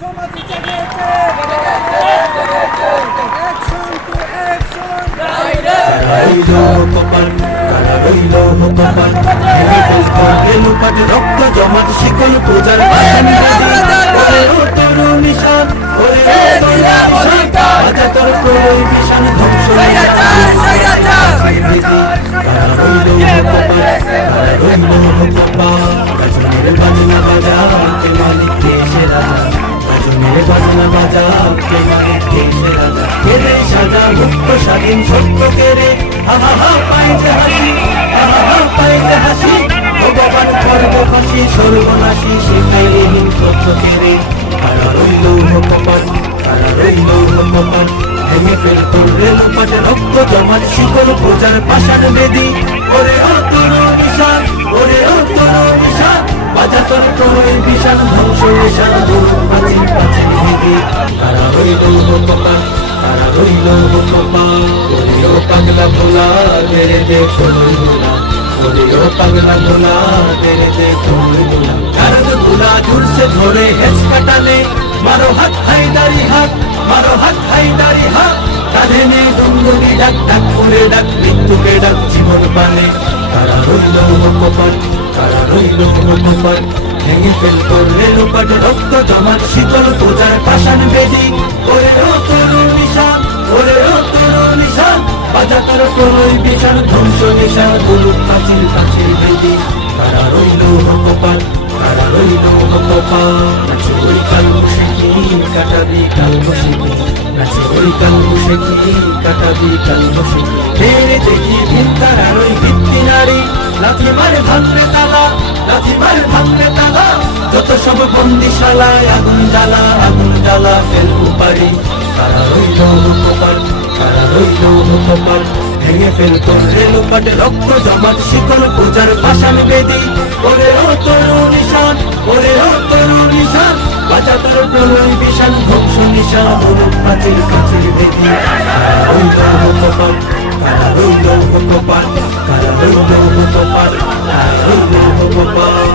সমাজ জেগেছে action to action রক্ত জমাট শিকল পূজার বাসন তরু নিশান তোর প্রলয় ভীষণ ধ্বংস বাজনা বাজা কে মালিক দেশে রাজা গাজনের বাজনা বাজা কে মালিক দেশে রাজা কেড়ে সাজা মুক্ত স্বাধীন সত্য কেড়ে হা হা পাইতে হাসি পাইতে হাসি ভগবান করব ফাঁসি সর্বনাশী শিখাইলেহীন সত্য কেড়ে কারা রইল কপাট কারা রইল কপাট ভেঙে ফেলত রেলপাটে রক্ত জমাট শিকল পূজার পাষাণ বেদি ওরে ও তরু নিশান ওরে ও তরু নিশান বাজা তোর প্রলয় বিশাল ধ্বংস নিশান দূর পাচিল পাচিল ভেঙে কারা রইল কপাট কারা রইল কপাট ওরে ও পাগলা ভোলা তেরে দে প্রলয় ভোলা ওরে ও পাগলা ভোলা তেরে দে প্রলয় ভোলা কারদ ভোলা জুড়ছে ধরে হেস কাটালে মারো হাত হাইদারি হাত মারো হাত হাইদারি হাত কাঁধে নে দুন্দুনি ডাক ডাক করে ডাক মৃত্যুকে ডাক জীবন পানে কারা রইল কপাট কারা রইল কপাট ভেঙে ফেলত রেলপাট রক্ত জমাট শীতল পূজার পাষাণ বেদি ওরে ও তরু নিশান ওরে ও তরু নিশান বাজা তোর প্রলয় বিশাল ধ্বংস নিশান দুলুক পাচিল পাচিল বেদি কারা রইল কপাট কারা রইল কপাট নাচে ওই কাল মুশকি কাটাবি কাল মুশকি নাচে ওই কাল মুশকি কাটাবি কাল মুশকি ফেরে দেখি ভিন্তার ওই ভিত্তি নারী লাথি মারে ভাঙবে তালা লাথি মারে ভাঙবে তালা যত সব বন্দিশালায় আগুন জ্বালা ফেলবো পারি কারা রইল কপাট কারা রইল কপাট ভেঙে ফেলত রেলপাট রক্ত জমাট শিকল পূজার পাষাণ বেদি ওরে ও তরু নিশান ওরে ও তরু নিশান বাজা তোর প্রলয় বিশাল ধ্বংস নিশান হলুক পাচিল পাচিল বেদি কারা রইল কপাট কারা রইল কপাট কারা রইল কপাট কারা রইল কপাট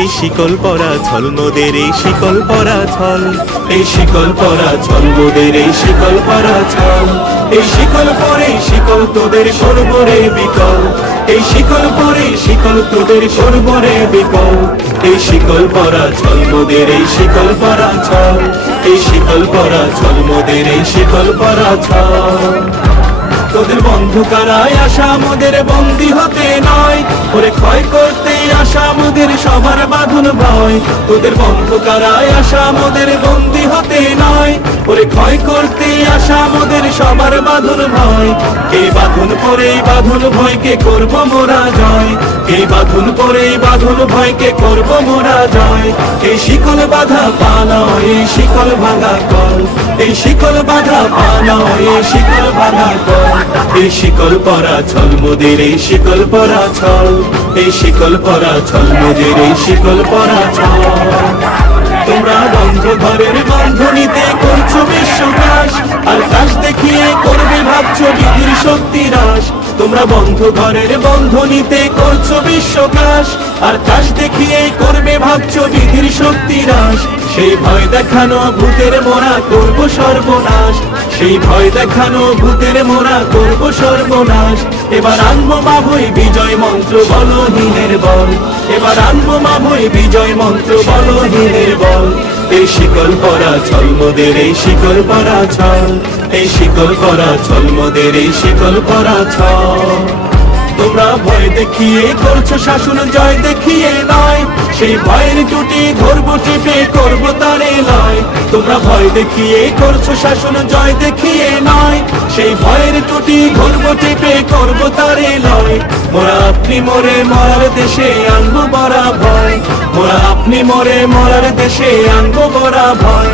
এই শিকল পরা ছল মোদের এই শিকল পরা ছল এই শিকল পরা ছল মোদের এই শিকল পরা ছল এই শিকল পরে শিকল তোদের সর্বরে বিকল এই শিকল পরে শিকল তোদের সর্বরে বিকল এই শিকল পরা ছল মোদের এই শিকল পরা ছল এই শিকল পরা ছল মোদের এই শিকল পরা ছল তোদের বন্ধু কারায় আশা মোদের বন্দী হতে নয় ওরে ক্ষয় করতে আশা মোদের সবার বাঁধন ভয় তোদের বন্ধু কারায় আশা মোদের বন্দী হতে নয় ওরে ক্ষয় করতে আশা মোদের সবার বাঁধন ভয় এই বাঁধন পরে বাঁধন ভয়কে করব মোরা জয় এই বাঁধন পরে বাঁধন ভয়কে করব মোরা জয় এই শিকল বাঁধা পানা এই শিকল ভাঙা কল এই শিকল বাঁধা পানা এই শিকল ভাঙা কল এই শিকল পরা ছল মোদের এই শিকল পরা ছল এই শিকল পরা ছল মোদের এই শিকল পরা ছল তোমরা বন্ধ ঘরের বন্ধনীতে করছো বিশ্বগ্রাস আর কাশ দেখিয়ে করবে ভাবছো বিধির শক্তি হ্রাস তোমরা বন্ধ ঘরের বন্ধনীতে করছো বিশ্বগ্রাস আর কাশ দেখিয়ে করবে ভাবছো বিধির শক্তি হ্রাস সেই ভয় দেখানো ভূতের মোরা করব সর্বনাশ সেই ভয় দেখানো ভূতের মোরা করব সর্বনাশ এবার আনবো মাভই বিজয় মন্ত্র বলহীনের বল এবার আনবো মাভই বিজয় মন্ত্র বলহীনের বল এই শিকল পরা ছল মোদের এই শিকল পরা ছল এই শিকল পরা ছল মোদের এই শিকল পরা ছল তোমরা ভয় দেখিয়ে করছো শাসন জয় দেখিয়ে নয় সেই ভয়ের টুটি ধরবো টিপে করবো তারে লয় তোমরা ভয় দেখিয়ে করছো শাসন জয় দেখিয়ে নয় সেই ভয়ের টুটি ধরবো টিপে করবো তারে লয় মোরা আপনি মোরে মরার দেশে আনবো বড়া ভয় মোরা আপনি মোরে মরার দেশে আনবো বড়া ভয়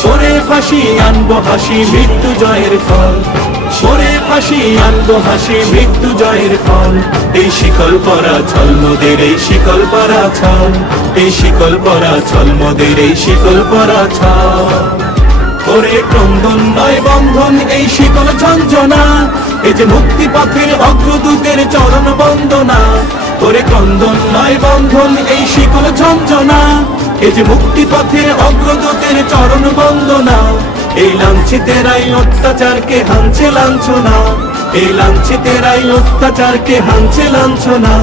সরে ফাঁসি আনবো হাসি মৃত্যু জয়ের ফল সরে ফাঁসি আনবো হাসি মৃত্যু জয়ের ফল এই শিকল পরা ছল মোদের এই শিকল পরা ছল এই শিকল পরা ছল মোদের এই শিকল পরা ছল ওরে ক্রন্দন নয় বন্ধন এই শিকল ঝঞ্ঝনা এই যে মুক্তি পথের অগ্রদূতের চরণ বন্দনা ওরে ক্রন্দন নয় বন্ধন এই শিকল ঝঞ্ঝনা, এই যে মুক্তি পথের অগ্রদূতের চরণ বন্দনা। এই লাঞ্ছিতেরাই অত্যাচারকে হানছে লাঞ্ছনা, এই লাঞ্ছিতেরাই অত্যাচারকে হানছে লাঞ্ছনা।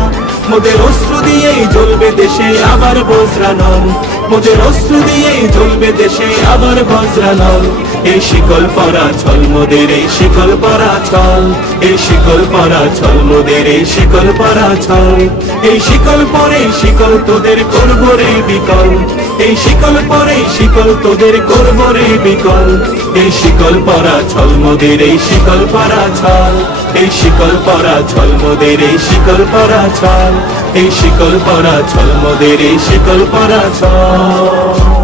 মোদের অশ্রু দিয়েই জ্বলবে দেশে আবার বজ্রানল, মোদের অশ্রু দিয়েই জ্বলবে দেশে আবার বজ্রানল। এই শিকল পরা ছল মোদের এই শিকল পরা ছল, এই শিকল পরা ছল মোদের এই শিকল পরা ছল। এই শিকল পরে শিকল তোদের করব রে বিকল, এই শিকল পরে শিকল তোদের করব রে বিকল। এই শিকল পরা ছল মোদের এই শিকল পরা ছল, এই শিকল পরা ছল মোদের এই শিকল পরা ছল, এই শিকল পরা ছল মোদের এই শিকল পরা ছল।